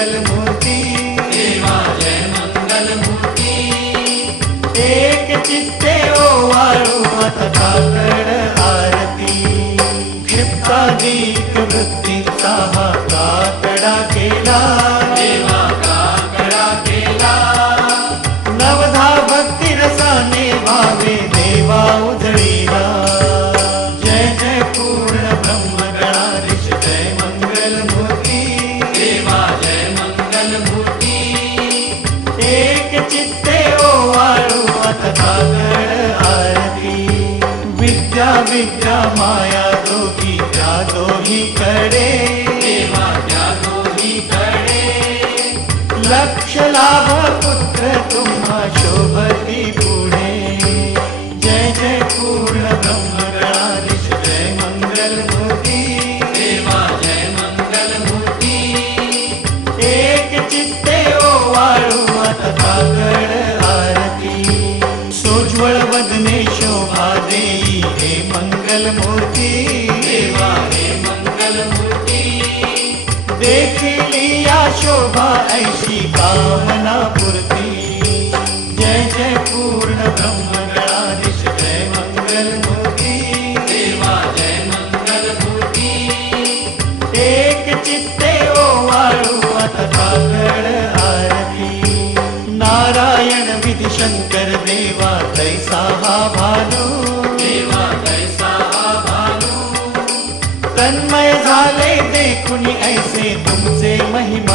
मंगल मूर्ती, देवा जय मंगल मूर्ती। एक चित्ते ओवाळू काकड आरती, क्षिप्ताधिक वृत्तीचा हा काकडा केला, देवा काकडा केला। नवधा भक्ती रसाने भावे देवा उजळीला। जय जय पूर्ण ब्रह्म गणाधीश जय मंगल मूर्ती, देवा जय मंगल मूर्ती। एक चित्ते ओवाळू काकड आरती, विद्या विद्या माया दोघी त्या दोहीकडे, देवा त्या दोहीकडे। लक्ष लाभ पुत्र तुम्हा शोभती पुढे। जय जय पूर्ण ब्रह्म गणाधीश जय मंगल मूर्ती, देवा जय मंगल मूर्ती। एक चित्ते ओवाळू काकड आरती, सोज्वळ वदने शोभा देई हे मंगल मूर्ती, देवा हे मंगल मूर्ती। देखिली या शोभा ऐशी कामना पूर्ती। जय जय पूर्ण ब्रह्म गणाधीश जय मंगल मूर्ती, देवा जय मंगल मूर्ती। एक चित्ते ओवाळू काकड आरती, नारायण विधी शंकर देवा तैसा हा भानू, देवा तैसा हा भानू। तन्मय झाले देखुनी ऐसे तुमचे महिमा